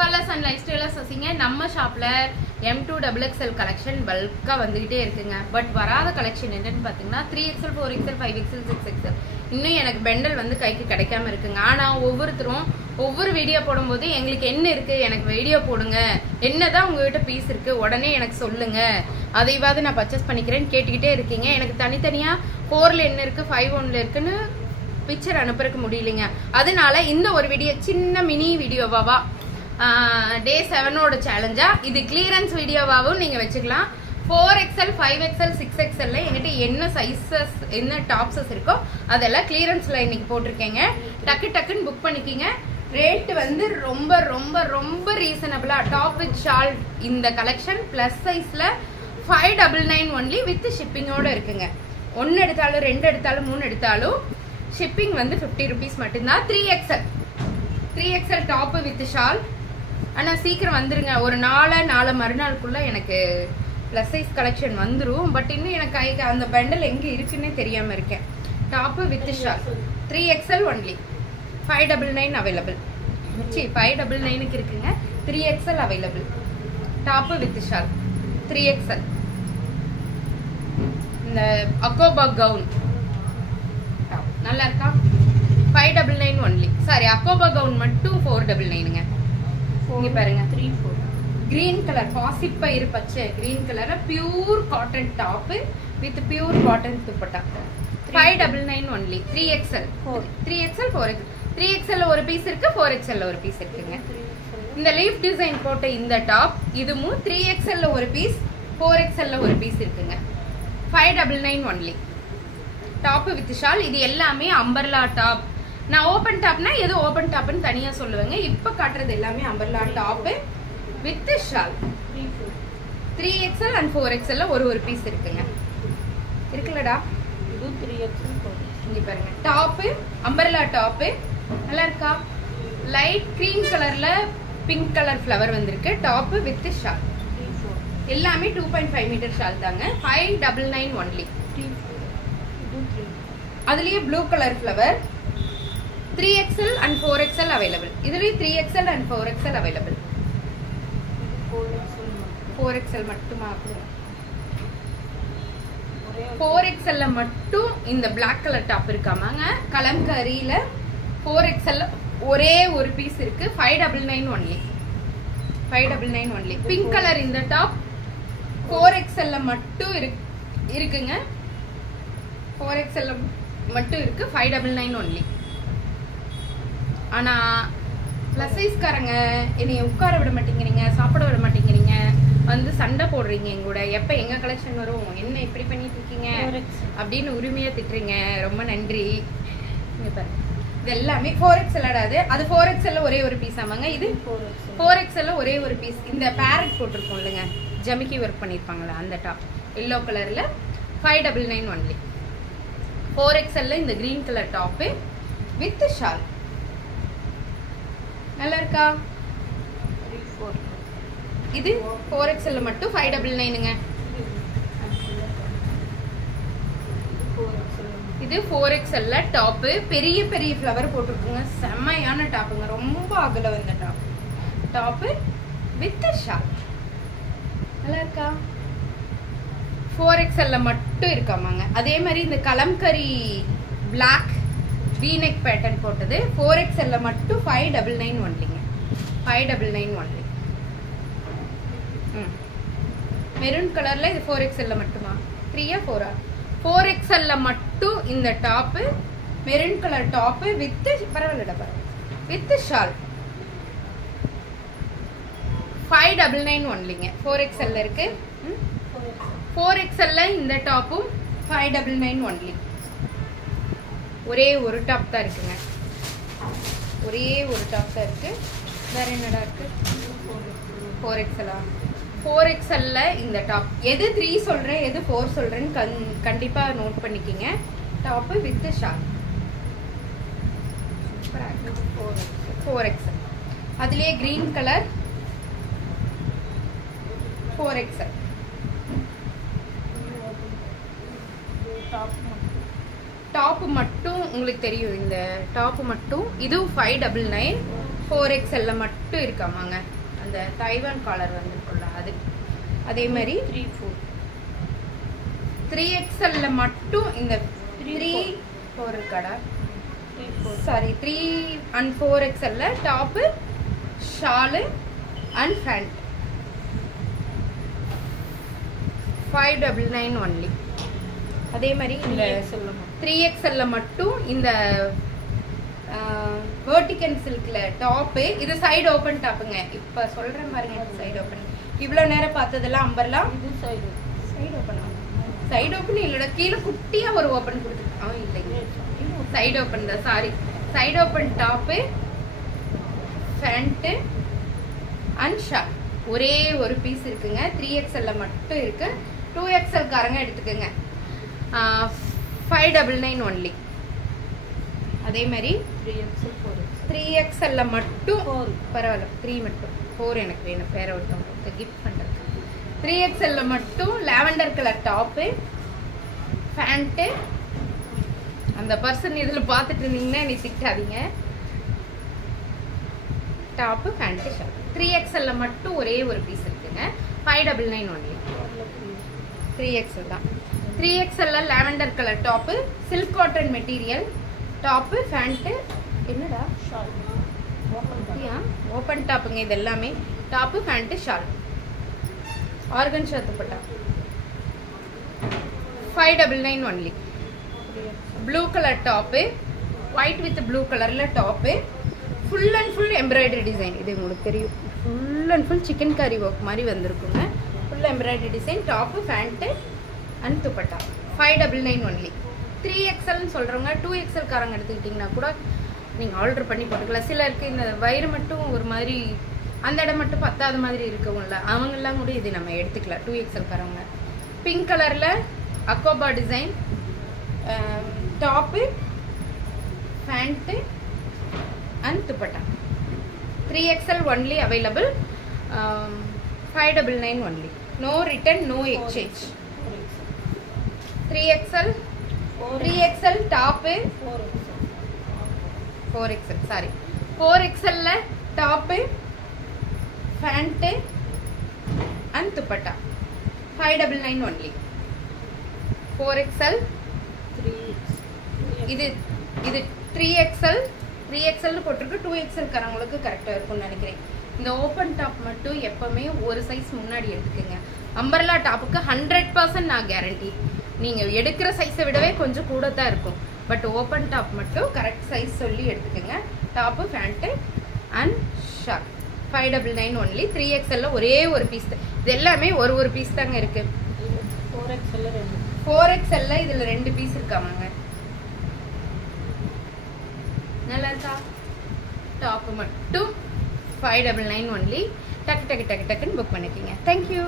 எஸ்எஃப்எல்எஸ் and life stylers வசிங்க நம்ம ஷாப்ல M2XXL collection பல்கா வந்துகிட்டே இருக்குங்க. பட் வராத கலெக்ஷன் என்னன்னு பாத்தீங்கன்னா 3XL 4XL 5XL 6XL இன்னும் எனக்கு பெண்டல் வந்து கைக்கு கிடைக்காம இருக்குங்க. ஆனா ஒவ்வொருத்தரும் ஒவ்வொரு வீடியோ போடும்போது எங்களுக்கு என்ன இருக்கு, எனக்கு வீடியோ போடுங்க, என்னதான் உங்ககிட்ட பீஸ் இருக்கு உடனே எனக்கு சொல்லுங்க, அதைவாது நான் பர்ச்சேஸ் பண்ணிக்கிறேன்னு கேட்டுக்கிட்டே இருக்கீங்க. எனக்கு தனித்தனியா 4ல என்ன இருக்கு 5 இருக்குன்னு பிக்சர் அனுப்புறதுக்கு முடியலைங்க. அதனால இந்த ஒரு வீடியோ சின்ன மினி வீடியோவாவா டே 7ஓட சேலஞ்சா இது கிளியரன்ஸ் வீடியோவாவும் நீங்க வச்சுக்கலாம். 4XL 5XL 6XL என்கிட்ட என்ன சைஸஸ் என்ன டாப்ஸஸ் இருக்கோ அதெல்லாம் கிளியரன்ஸ்ல இன்னைக்கு போட்டிருக்கேங்க. டக்குன்னு புக் பண்ணிக்கிங்க. ரேட் வந்து ரொம்ப ரொம்ப ரொம்ப ரீசனபிளா டாப் வித் ஷால் இந்த கலெக்ஷன் பிளஸ் சைஸ்ல 599 ஒன்லி வித் ஷிப்பிங்கோட இருக்குங்க. 1 எடுத்தாலும் 2 எடுத்தாலும் 3 எடுத்தாலும் ஷிப்பிங் வந்து 50 rupees மட்டும்தான். 3XL top with shawl. ஆனா சீக்கிரம் வந்துருங்க, ஒரு 4 மறுநாளுக்குள்ள எனக்கு பிளஸ் சைஸ் கலெக்ஷன் வந்துரும். பட் இன்னும் எனக்கு கைக்கு அந்த பண்டல் எங்க இருக்குன்னே தெரியாம இருக்கேன். Top with shawl 3XL only 599 available. 599க்கு இருக்குங்க. 3XL available. Top with shawl 3XL. இந்த அக்கோபா கவுன் நல்லா இருக்கா? 599 ஒன்லி. சாரி, அக்கோபா கவுன் மட்டும் 499ங்க. இங்க பாருங்க, 3-4 கிரீன் கலர் பாசிப்பயிறு பச்சை green colour pure cotton top with pure cotton dupatta 599 only. 3XL 4XL 3XL ஒரு பீஸ் இருக்கு, 4XL ஒரு பீஸ் இருக்குங்க. இந்த லீஃப் டிசைன் போட்ட இந்த டாப் இதுவும் 3XL ஒரு பீஸ் 4XL ஒரு பீஸ் இருக்குங்க. 599 ஒன்லி. Top with shawl. இது எல்லாமே அம்பர்லா டாப். நான் ஓபன் டாப்னா எது ஓபன் டாப்னு தனியா சொல்லுவேங்க. இப்ப காட்டுறது எல்லாமே umbrella top with shawl. 3XL and 4XL ஒரு பீஸ் இருக்குங்க. இருக்குல்லடா? இது 3XL. இங்க பாருங்க, டாப் அம்பர்லா டாப் நல்லா இருக்கா? லைட் கிரீம் கலர்ல பிங்க் கலர் ஃப்ளவர் வந்திருக்கு. Top with shawl. எல்லாமே 2.5 மீட்டர் ஷால் தாங்க. 599 ஒன்லி. அதுலயே blue colour flower. 3XL and 4XL available. இதுலயே 3XL and 4XL available. 4XL மட்டுமா? 4XL மட்டும் இந்த பிளாக் கலர் டாப் இருக்காமாங்க. கலம்கரியில 4XL ஒரே ஒரு பீஸ் இருக்கு. 599 ஒன்லி. 599 ஒன்லி. பிங்க் கலர் இந்த டாப் 4XL மட்டும் இருக்குங்க. 4XL மட்டும் இருக்கு. 599 ஒன்லி. ஆனா பிளஸ் சைஸ்காரங்க என்னைய உட்கார விட மாட்டேங்கிறீங்க, சாப்பிட விட மாட்டேங்கிறீங்க, வந்து சண்டை போடுறீங்க எங்க கூட. எப்ப எங்க கலெக்ஷன் வரும், என்ன இப்படி பண்ணிட்டு இருக்கீங்க அப்படின்னு உரிமையா திட்டுறீங்க. ரொம்ப நன்றி. இங்க பாருங்க, இது எல்லாமே 4XL ஆடாது. அது 4XL ஒரே ஒரு பீஸ் ஆமாங்க. இது 4XL ஒரே ஒரு பீஸ். இந்த பேரட் போட்டிருக்கோம் இல்லைங்க, ஜமிக்கி ஒர்க் பண்ணிருப்பாங்களா அந்த டாப் எல்லோ கலர்ல 599 ஒன்லி. 4XL இந்த green colour top with shawl நல்லா இருக்கா? இது 4XL மட்டும் 599ங்க. இது 4XL டாப் பெரிய பெரிய ஃப்ளவர் போட்டிருக்குங்க. செம்மையான டாப்புங்க. ரொம்ப அகல வந்த டாப் வித் ஷால் நல்லா இருக்கா? 4XL மட்டும் இருக்காமாங்க. அதே மாதிரி இந்த கலம்கரி பிளாக் V-neck பேட்டர்ன் போட்டது 4XL மட்டும் 599 ஒன்லிங்க. 599 ஒன்லி. மெரூன் கலர்ல இது 4XL மட்டுமா? 3 4 4XL மட்டும் இந்த top maroon colour top with பரவாயில்லடா பரவாயில்ல வித் ஷால் 599 ஒன்லிங்க. 4XL இருக்கு. 4XL இந்த டாப்பும் 599 ஒன்லி. ஒரே ஒரு டாப் தான் இருக்குங்க. ஒரே ஒரு டாப் தான் இருக்கு. வேற என்னடா இருக்கு? 4XL. 4XL இந்த டாப். எது 3 சொல்றேன் எது 4 சொல்றேன்னு கண்டிப்பா நோட் பண்ணிக்கிங்க. Top with shawl 4XL. அதுலயே கிரீன் கலர் 4XL. டாப் மட்டும் உங்களுக்கு தெரியும். இந்த டாப் மட்டும் இது 599 4XL மட்டும் இருக்காமாங்க. அந்த தைவான் காலர் வந்துருக்குள்ள அது. அதே மாதிரி 3XL மட்டும் இந்த 3-4 இருக்காடா, sorry 3 and 4XL top shawl and pant 599 only. அதே மாதிரி இந்த 3XL மட்டும் இந்த வெர்டிகல் சில்க்ல டாப்பு, இது சைடு ஓபன் டாப்புங்க. இப்ப சொல்றேன் பாருங்க, சைடு ஓபன். இவ்வளவு நேரம் பார்த்ததெல்லாம் அம்பர்லா, இது சைடு ஓபன். சைடு ஓபன் இல்லடா, கீழே குட்டியா ஒரு ஓபன் கொடுத்துருக்கான். இல்லைங்க, சைடு ஓபன் தான், sorry. Side open top, pant and short ஒரே ஒரு பீஸ் இருக்குங்க. 3XL மட்டும் இருக்கு. 2XL காரங்க எடுத்துக்கோங்க. 599 ஒன்லி. அதே மாதிரி 3XL மட்டும் பரவாயில்ல, 3 மட்டும், 4 எனக்கு வேணும் வேற ஒருத்தவங்களுக்கு கிஃப்ட் பண்றது. 3XL மட்டும் லாவெண்டர் கலர் டாப்பு, பேண்ட். அந்த பர்சன் இதுல பாத்துட்டு இருந்தீங்கன்னா நீ திட்டாதீங்க. டாப்பு பேண்ட் ஷர்ட் 3XL மட்டும் ஒரே ஒரு பீஸ் இருக்குங்க. 599 ஒன்லி. 3XL தான். 3XL lavender colour top, silk cotton material top, pant. என்னடா ஷால் ஓபன் டாப்புங்க. இது எல்லாமே டாப்பு, பேண்ட், ஷால், ஆர்கன் dupatta 599 only. Blue colour top, white with blue கலர்ல top, full and full embroidery design. இது உங்களுக்கு தெரியும், ஃபுல் அண்ட் ஃபுல் சிக்கன் கறி ஒர்க் மாதிரி வந்திருக்குங்க. Full embroidery design top, pant and dupatta 599 only. 3XL சொல்றவங்க 2XL காரங்க எடுத்துக்கிட்டீங்கன்னா கூட நீங்க ஆர்டர் பண்ணி போட்டுக்கலாம். சிலருக்கு இந்த வயிறு மட்டும் ஒரு மாதிரி, அந்த இடம் மட்டும் பத்தாத மாதிரி இருக்கவங்கள அவங்க எல்லாம் கூட இது நம்ம எடுத்துக்கலாம். 2XL காரவங்க. பிங்க் கலர்ல அக்கோபா design top, pant and dupatta 3XL only available. 599 only. No return, no exchange. 3XL top, 4XL sorry 4XL top, pant and dupatta 599 only. 4XL. இது 3XL போட்டிருக்கு. 2XL காரங்களுக்கு கரெக்டா இருக்கும்னு நினைக்கிறேன். இந்த ஓபன் டாப் மட்டும் எப்பவுமே ஒரு சைஸ் முன்னாடி எடுத்துக்கோங்க. அம்பர்லா டாப்புக்கு 100% நான் கேரண்டி. நீங்க எடுக்கிற சைஸை விடவே கொஞ்சம் கூட தான் இருக்கும். பட் ஓபன் டாப் மட்டும் கரெக்ட் சைஸ் சொல்லி எடுத்துக்கோங்க. Top, pant and short 599 only. 3XL ஒரே ஒரு பீஸ். இது எல்லாமே ஒரு பீஸ் தாங்க இருக்கு. 4XL இதுல 2 பீஸ் இருக்காமாங்க. நல்லா இருக்கா? டாப் மட்டும் 599 ஒன்லி. டக்கு டக்குன்னு புக் பண்ணிக்கோங்க. தேங்க்யூ.